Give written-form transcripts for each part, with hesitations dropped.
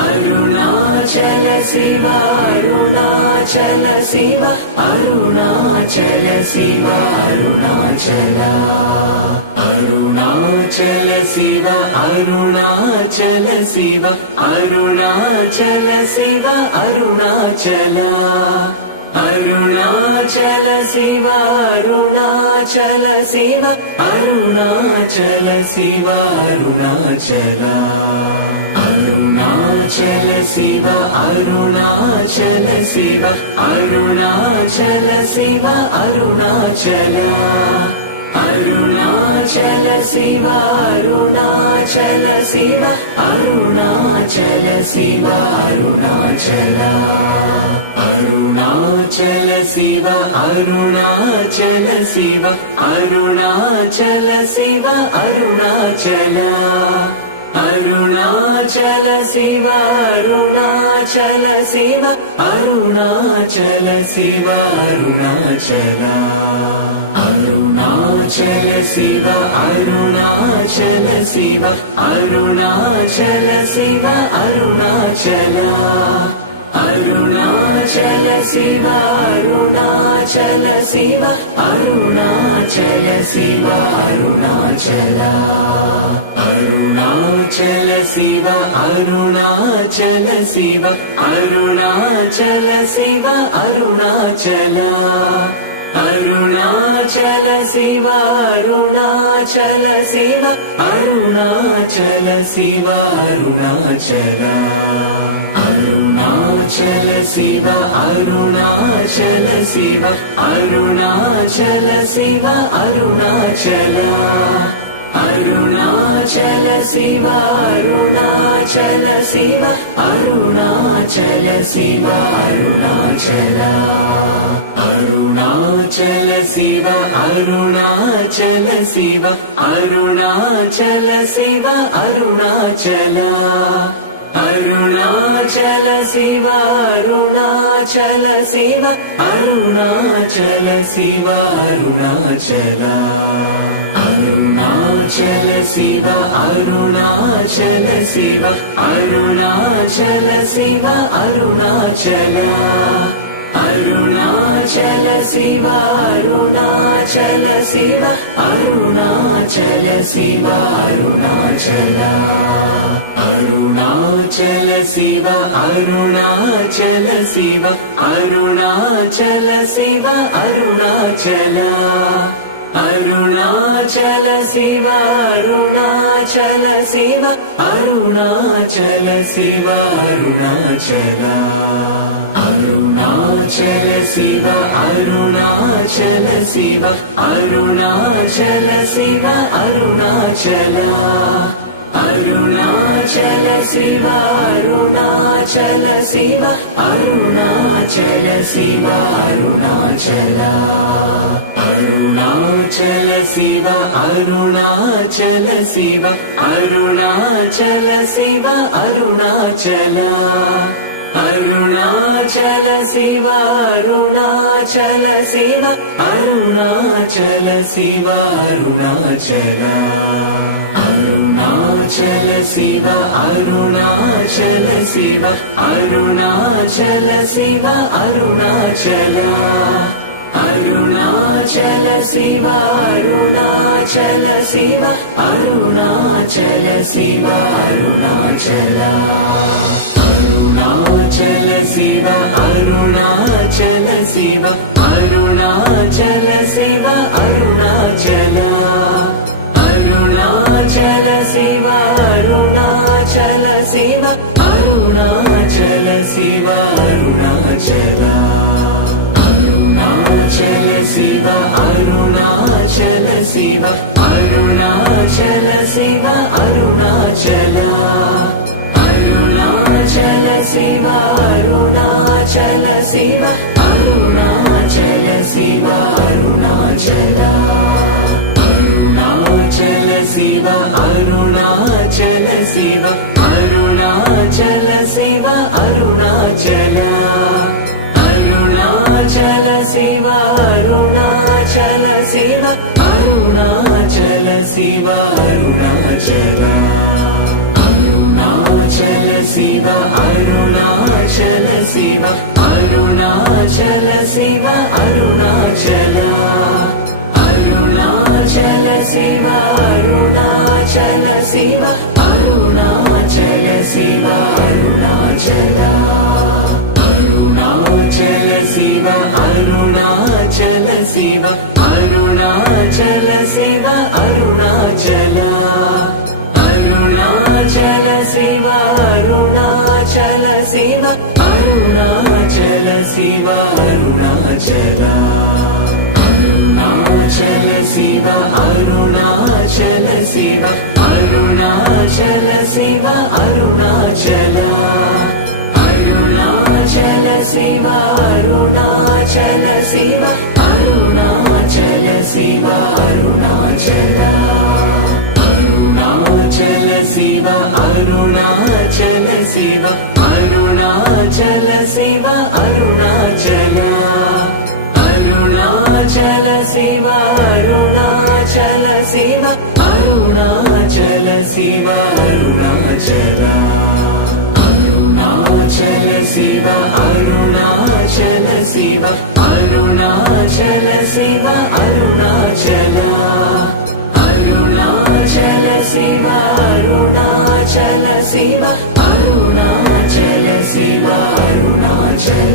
Arunachal Shiva Arunachal Shiva Arunachal Shiva Arunachal Arunachal Shiva Arunachal Shiva Arunachal Shiva Arunachal Arunachal Shiva Arunachal Shiva Arunachal Shiva Arunachal Arunachal Shiva Arunachal Shiva Arunachal Shiva Arunachal Arunachal Shiva Arunachal Shiva Arunachal Shiva Arunachal Arunachal Shiva Arunachal Shiva Arunachal Shiva Arunachal Arunachal Shiva Arunachal Shiva Arunachal Shiva Arunachal Arunachal Shiva Arunachal Shiva Arunachal Shiva Arunachal Arunachal Shiva Arunachal Shiva Arunachal Shiva Arunachal Arunachal Shiva Arunachal Shiva Arunachal Shiva Arunachal Arunachal Shiva Arunachal Shiva Arunachal Shiva Arunachal Arunachal Shiva Arunachal Shiva Arunachal Shiva Arunachal Arunachal Shiva Arunachal Shiva Arunachal Shiva Arunachal Arunachal Shiva Arunachal Shiva Arunachal Shiva Arunachal Arunachal Shiva Arunachal Shiva Arunachal Shiva Arunachal Arunachal Shiva Arunachal Shiva Arunachal Shiva Arunachal Arunachal Shiva Arunachal Shiva Arunachal Shiva Arunachal Arunachal Shiva Arunachal Shiva Arunachal Shiva Arunachal Arunachal Shiva Arunachal Shiva Arunachal Shiva Arunachal Arunachal Shiva Arunachal Shiva Arunachal Shiva Arunachal Arunachal Shiva Arunachal Shiva Arunachal Shiva Arunachal Arunachal Shiva Arunachal Shiva Arunachal Shiva Arunachal Arunachal Shiva Arunachal Shiva Arunachal Shiva Arunachal Arunachal Shiva Arunachal Shiva Arunachal Shiva Arunachal Arunachal Shiva Arunachal Shiva Arunachal Shiva Arunachal Arunachal Shiva Arunachal Shiva Arunachal Shiva Arunachal Arunachal Shiva Arunachal Shiva Arunachal Shiva Arunachal Arunachal Shiva Arunachal Shiva Arunachal Shiva Arunachal Arunachal Shiva Arunachal Shiva Arunachal Shiva Arunachal Arunachal Shiva Arunachal Shiva Arunachal Shiva Arunachal Arunachal Shiva Arunachal Shiva Arunachal Shiva Arunachal Shiva Arunachal Shiva Arunachal Arunachal Shiva Arunachal Shiva Arunachal Shiva Arunachal Arunachal Shiva Arunachal Shiva Arunachal Shiva Arunachal Arunachal Shiva Arunachal Shiva Arunachal Shiva Arunachal Arunachal Shiva Arunachal Shiva Arunachal Shiva Arunachal Arunachal Shiva Arunachal Shiva Arunachal Shiva Arunachal Arunachal Shiva Arunachal Shiva Arunachal Shiva Arunachal Arunachal Shiva Arunachal Shiva Arunachal Shiva Arunachal Arunachal Shiva Arunachal Shiva Arunachal Shiva Arunachal Arunachal Shiva Arunachal Shiva Arunachal Shiva Arunachal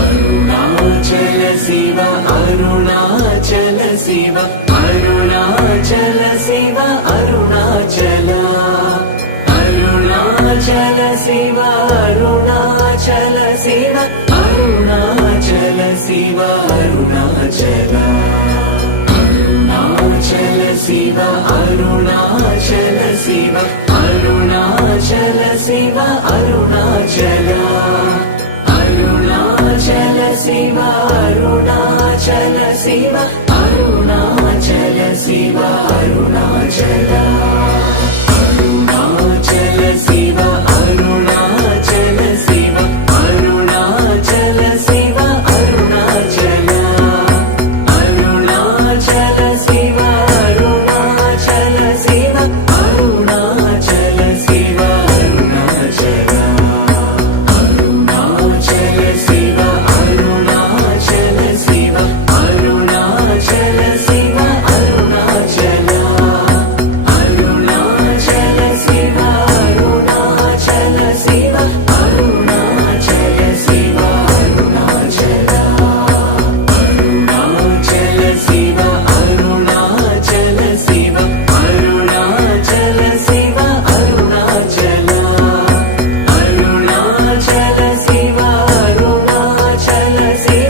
Arunachal Shiva Arunachal Shiva Arunachal Shiva Arunachal Arunachal Shiva Arunachal Shiva Arunachal Shiva Arunachal Arunachal Shiva Arunachal Shiva Arunachal Shiva Arunachal Arunachal Shiva